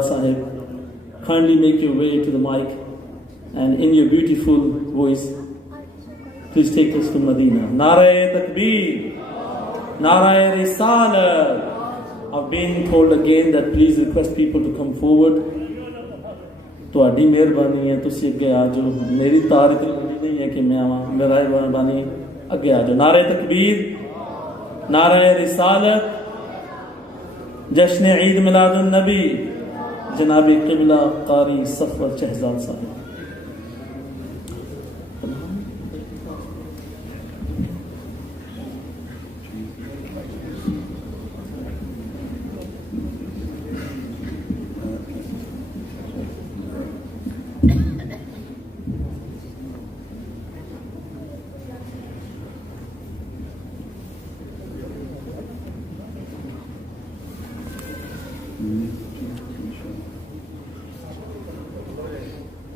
Sahib, kindly make your way to the mic and in your beautiful voice, please take us to Medina. Nare Takbir, Nare Risalat. I've been told again that please request people to come forward. تہاڈی مہربانی ہے تسی اگے آ جاؤ میری تار اتنی لمبی نہیں ہے کہ میں آواں میرا مہربانی اگے آ جاؤ نعرہ تکبیر نعرہ رسالت جشن عید میلاد النبی جناب قبلہ قاری صفور شہزاد صاحب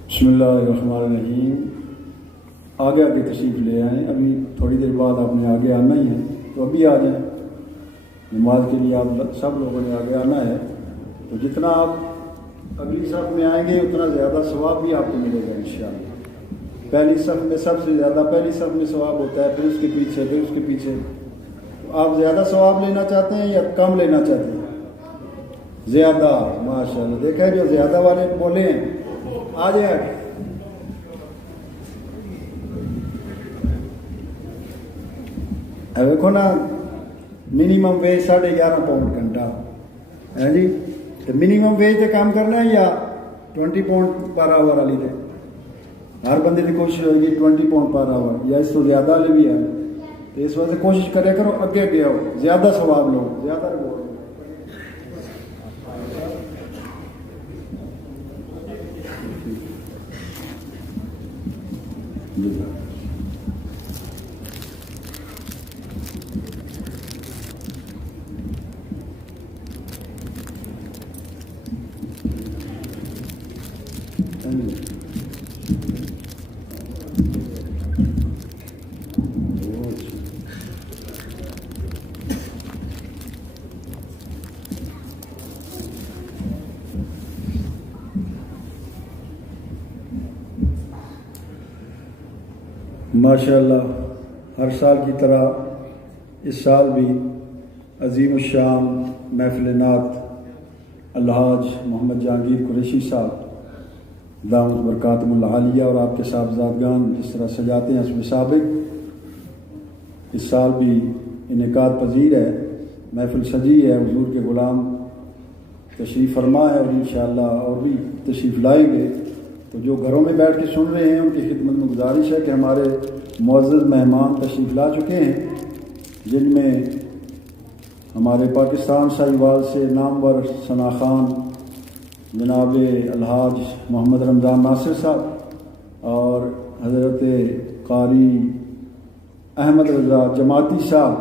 بسم اللہ الرحمن الرحیم. آگے آگے تشریف لے آئیں. ابھی تھوڑی دیر بعد آپ نے آگے آنا ہی ہے تو ابھی آ جائیں. نماز کے لیے آپ سب لوگوں نے آگے آنا ہے تو جتنا آپ اگلی صف میں آئیں گے اتنا زیادہ ثواب بھی آپ کو ملے گا انشاءاللہ. پہلی صف میں سب سے زیادہ پہلی صف میں ثواب ہوتا ہے، پھر اس کے پیچھے، پھر اس کے پیچھے. تو آپ زیادہ ثواب لینا چاہتے ہیں یا کم لینا چاہتے ہیں؟ زیادہ. ماشاءاللہ. دیکھا ہے جو زیادہ والے بولے ہیں آ جائے. دیکھو نا منیمم ویج 11.5 پاؤنڈ گھنٹہ ہے جی. تو منیمم ویج تے کام کرنا ہے یا 20 پاؤنڈ پر آور والی تے ہر بندے کی کوشش ہوئے گی 20 پاؤنڈ پر آور یا اس کو زیادہ والے بھی ہے. تو اس وجہ سے کوشش کرے کرو اگے اگے آؤ، زیادہ ثواب لو، زیادہ رeward. ماشاءاللہ ہر سال کی طرح اس سال بھی عظیم الشان محفل نعت الحاج محمد جہانگیر قریشی صاحب دامت برکاتہم العالیہ اور آپ کے صاحبزادگان جس طرح سجاتے ہیں اس میں سابق اس سال بھی انعقاد پذیر ہے. محفل سجی ہے، حضور کے غلام تشریف فرما ہے اور انشاءاللہ اور بھی تشریف لائیں گے. تو جو گھروں میں بیٹھ کے سن رہے ہیں ان کی خدمت میں گزارش ہے کہ ہمارے معزز مہمان تشریف لا چکے ہیں جن میں ہمارے پاکستان ساہیوال سے نامور ثنا خان جناب الحاج محمد رمضان ناصر صاحب اور حضرت قاری احمد رضا جماعتی صاحب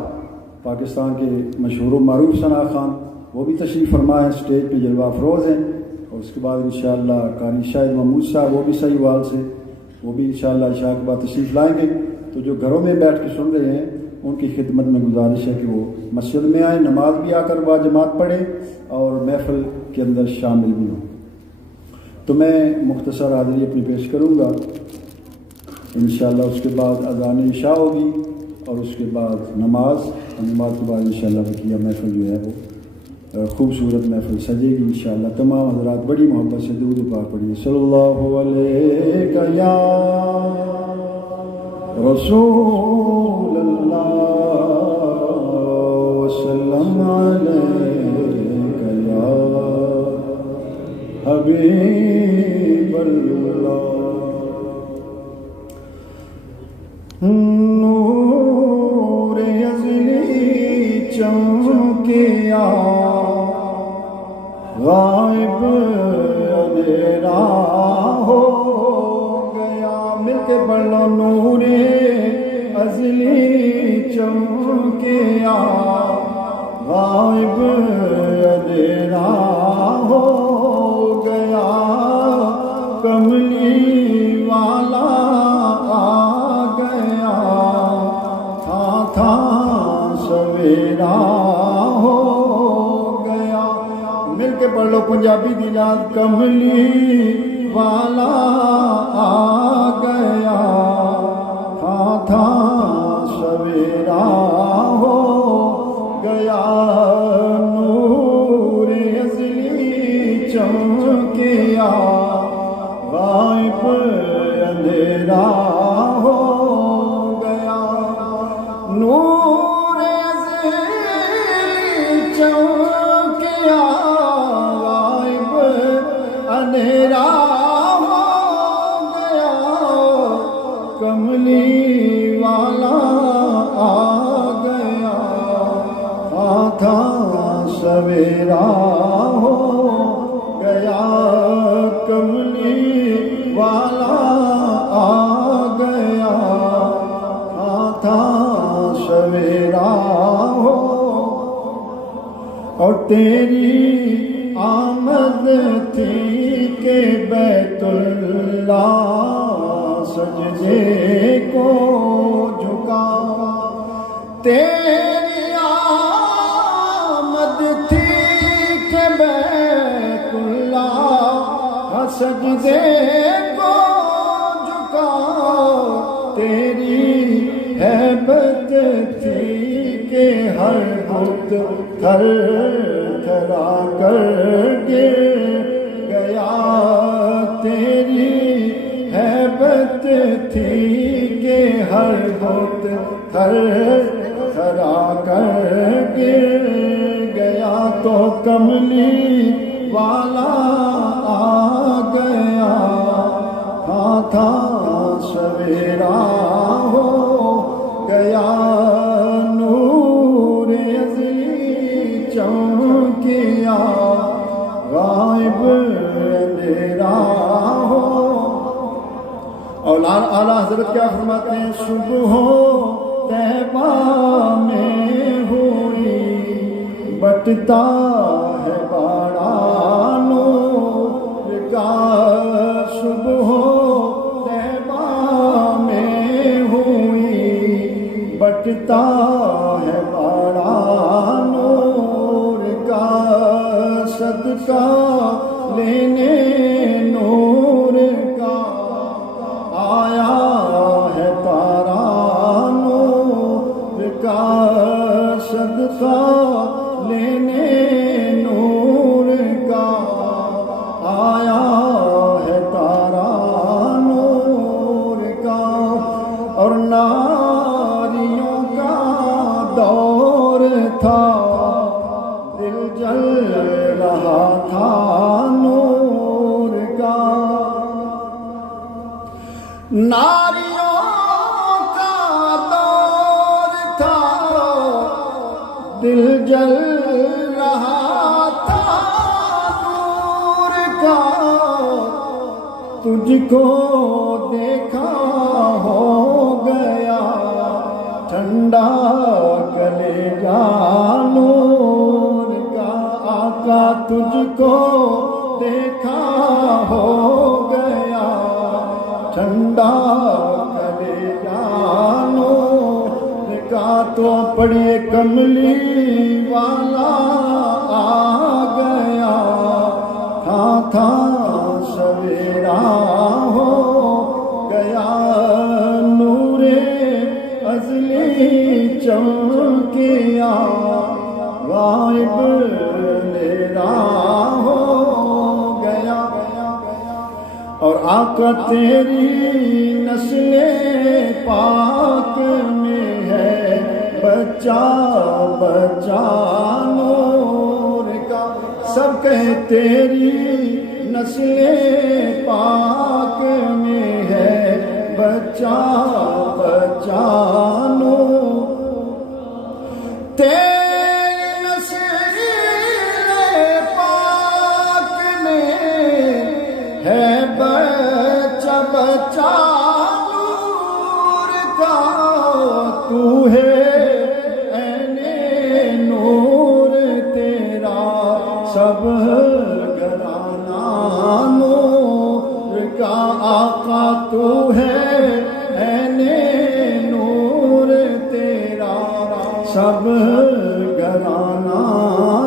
پاکستان کے مشہور و معروف ثنا خان وہ بھی تشریف فرما ہے، اسٹیج پہ جلوہ افروز ہیں. اور اس کے بعد انشاءاللہ قاری شاہد محمود صاحب وہ بھی ساہیوال سے وہ بھی انشاءاللہ عشاء کے بعد تشریف لائیں گے. تو جو گھروں میں بیٹھ کے سن رہے ہیں ان کی خدمت میں گزارش ہے کہ وہ مسجد میں آئیں، نماز بھی آ کر با جماعت پڑھیں اور محفل کے اندر شامل بھی ہوں. تو میں مختصر حاضری اپنی پیش کروں گا انشاءاللہ. اس کے بعد اذان عشاء ہوگی اور اس کے بعد نماز اور نماز کے بعد انشاءاللہ بقیہ محفل جو ہے وہ خوبصورت محفل سجے گی انشاءاللہ. تمام حضرات بڑی محبت سے درود پاک پڑھیے. صلی اللہ علیہ یا رسول اللہ وسلم علیک یا حبیب اللہ. نور ازلی چمکیا غائب اندھیرا ہو گیا. مل کے پڑھ لو. نور ازلی چمکیا غائب اندھیرا ہو گیا. کملی والا آ گیا تھا سویرا ہو گیا. مل کے کے پڑھ لو پنجابی دی نات کملی والا آ گیا تھا تھا سویرا ہو گیا نور ازلی چمکیا غائب اندھیرا ہو گیا نور ازلی چمکیا غائب اندھیرا ہو گیا کملی والا آ گیا تھا سویرا ہو گیا کملی والا آ گیا تھا سویرا ہو اور تیری آمد تھی کہ بیت اللہ سجدے کو جھکا تیری آمد تھی کہ بیت اللہ سجدے کو جھکا تیری ہیبت تھی کہ ہر بت تھر تھرا کر گر گیا تیری ہیبت تھی کہ ہر بت تھر تھرا کر گر گیا تو کملی والا آ گیا تھا سویرا ہو گیا نور ازلی چمکیا غائب اندھیرا ہو اور اعلیٰ حضرت کیا فرماتے ہیں صبح طیبہ میں ہوئی بٹتا ہے باڑا نور کا صبح طیبہ میں ہوئی بٹتا ہے باڑا نور کا صدقہ لینے نور کا آیا ہے تارا نور کا صدقہ لینے نور کا آیا ہے تارا نور کا اور ناریوں کا دور تھا دل جل رہا تھا نور کا ناریوں کا دور تھا دل جل رہا تھا نور کا تجھ کو دیکھا ہو گیا ٹھنڈا گلے جا نور کا آقا تجھ کو دیکھا ہو گیا ٹھنڈا گلے جا نور کا تو پڑھیے کملی والا آ گیا تھا سویرا ہو گیا نور ازلی چمکیا غائب اندھیرا ہو گیا اور آقا تیری نسل پاک میں ہے بچہ بچہ نور کا سب کہے تیری نسل پاک میں ہے بچہ بچہ نور تیری نسل پاک میں ہے بچہ بچہ نور کا تو ہے عین نور تیرا سب گھرانہ نور کا آقا تو ہے عین نور تیرا سب گھرانہ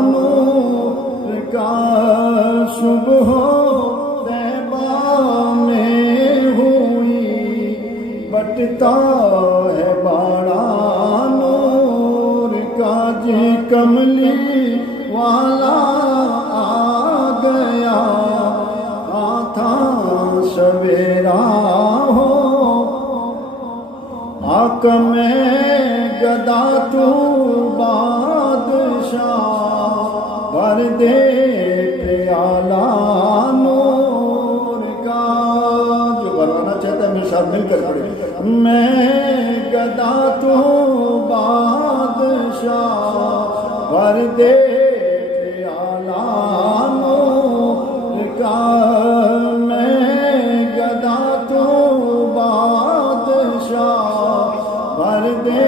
نور کا صبح طیبہ میں ہوئی بٹتا ہے باڑا نور کا جی کملی والا آ گیا تھا سویرا ہو آقا میں گدا تو بادشاہ بھر دے پیالہ نور کا. جو بھروانا چاہتا ہے میرے ساتھ مل کر پڑھے. میں گدا تو بادشاہ بھر دے پیالہ نور کا. میں گدا تو بادشاہ بھر دے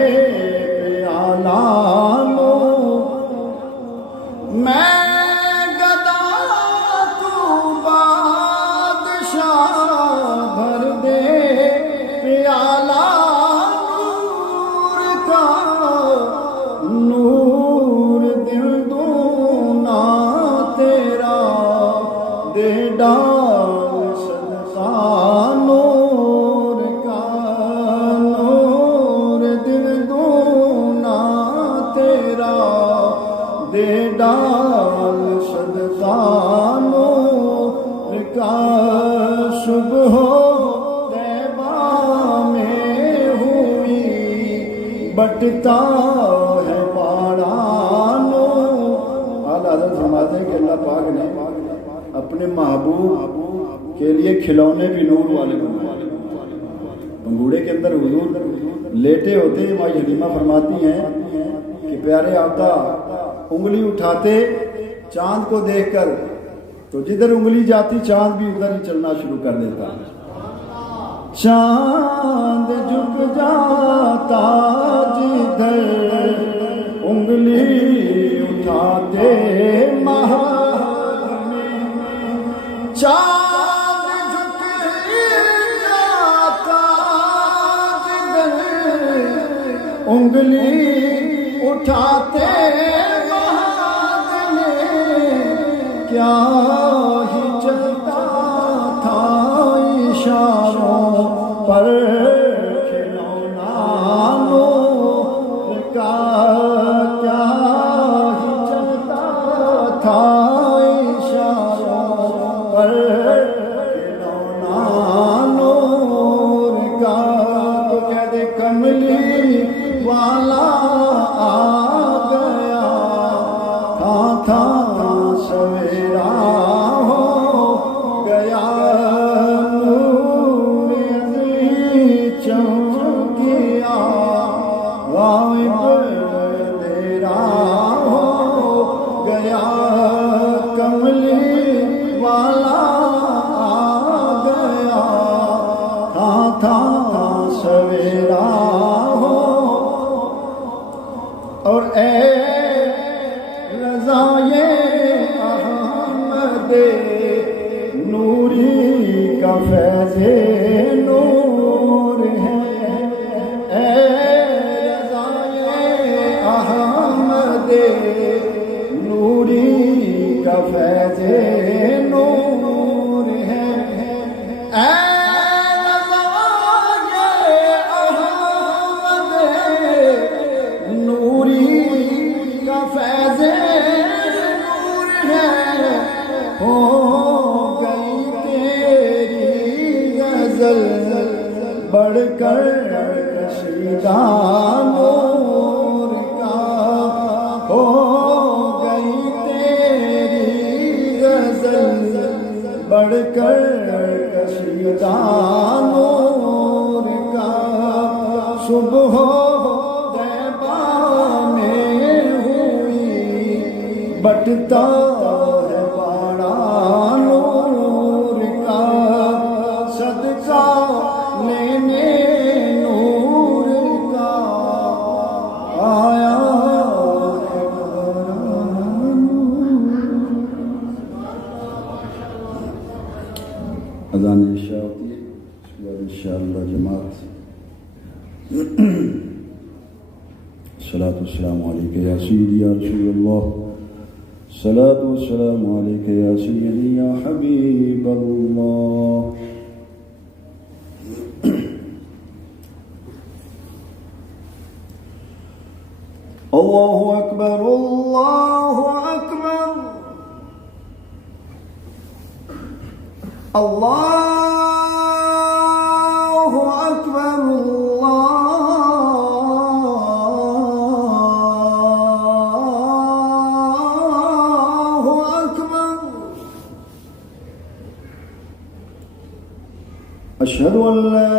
پیالہ نور. میں گدا تو بادشاہ بھر دے پیالہ نور کا. نور دل دونا تیرا دے ڈال صدقہ نور کا. نور دل دونا تیرا دے ڈال صدقہ نور کا. صبح طیبہ میں ہوئی بٹتا ہے باڑا نور. اعلیٰ حضرت فرماتے ہیں کہ اللہ پاک نے اپنے محبوب کے لیے کھلونے بھی نور والے بنائے. پنگوڑے کے اندر حضور لیٹے ہوتے ہیں. ماں حلیمہ فرماتی ہیں کہ پیارے آقا انگلی اٹھاتے چاند کو دیکھ کر تو جدھر انگلی جاتی چاند بھی ادھر ہی چلنا شروع کر دیتا. چاند جھک جاتا جدھر انگلی اٹھاتے محل میں. چاند جھک جاتا جدھر انگلی اٹھاتے کیا ہی چلتا تھا اشاروں پر کھلونا نور کا. کیا ہی چلتا تھا اشاروں پر کھلونا نور کا. تو کہہ دے کملی والا آ گیا تھا سویرا ہو گیا. نور عزیز چمکیا غائب تیرا ہو گیا. کملی والا آ گیا تھا سویرا ہو. اور اے رضائے احمد نوری کا فیض نور ہے. اے رضائے احمد نوری کا فیض نور ہے. اے رضائے احمد نوری کا فیض نور ہے. ہو گئی تیری غزل بڑھ کر کشیدہ نور کا. ہو گئی تیری غزل بڑھ کر کشیدہ نور کا. صبح طیبہ میں ہوئی بٹتا ہے باڑا نور کا. صدقہ لینے نور کا آیا ہے اذان عشاء ہوتی ہے. اس کے بعد انشاءاللہ جماعت. الصلاۃ والسلام علیکہ یا سیدی یا رسول اللہ الصلاة والسلام عليك يا سيدي يا حبيب الله. الله أكبر الله أكبر الله أكبر الله أكبر. أشهد أن لا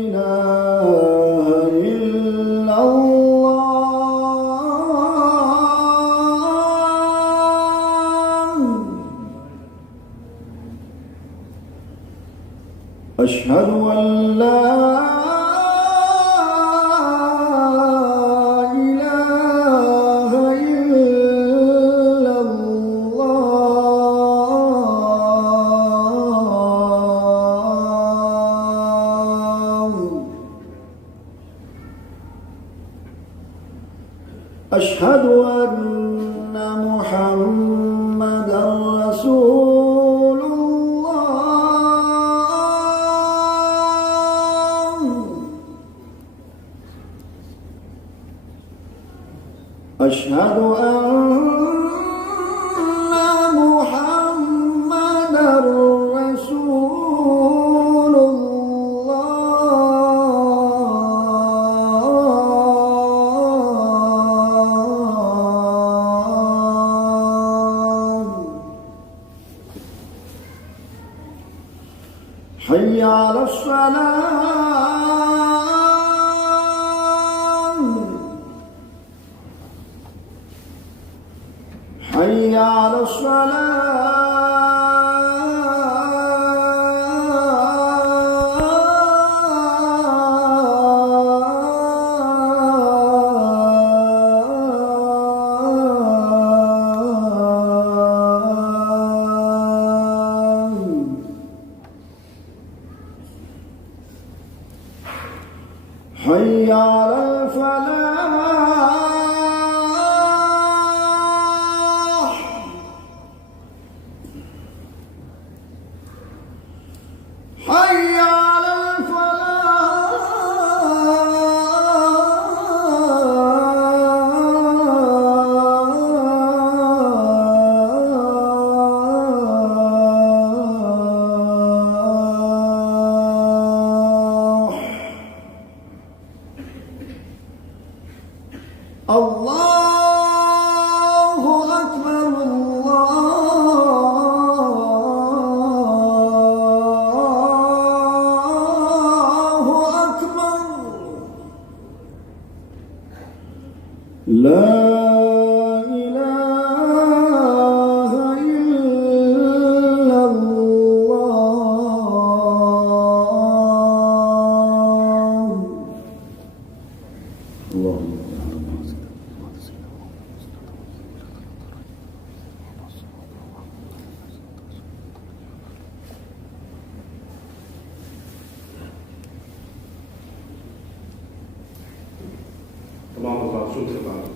إله إلا الله. أشهد أن لا إله إلا الله. أشهد أن محمدًا رسول الله. أشهد أن محمدًا رسول الله. حي على الصلاة. حي على الصلاة. حي على الفلاح. حي على الفلاح. الله أكبر الله أكبر. لا إله إلا الله. اللهم اللهم صل على